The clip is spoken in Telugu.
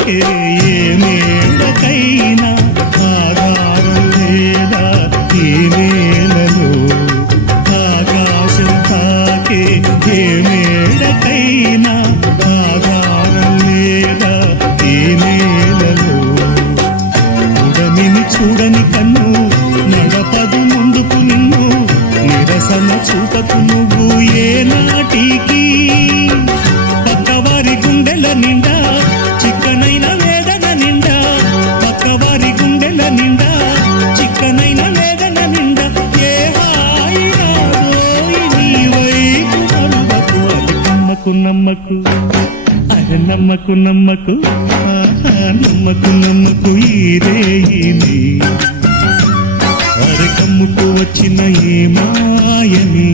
తాకే ఏ మేడకైనా ఆధారం లేదా ఈ నేలలో ఆకాశం తాకే ఏ మేడకైనా ఆధారం లేదా ఈ నేలలో ఉడమిని చూడని కన్ను నడపదు ముందుకు నిన్ను నిరసన చూపకు నువ్వు ఏ నాటికి పక్కవారి గుండెల నిండా చిక్కనైన వేదన నిండా పక్కవారి గుండెల నిండా చిక్కనైన వేదన నిండా ఏ హాయి నాదోయి నీ వైపు అరువకు అది నమ్మకు నమ్మకు అరే నమ్మకు నమ్మకు నమ్మకు నమ్మకు ఈ రేయిని అరే కమ్ముకు వచ్చిన ఏ మాయని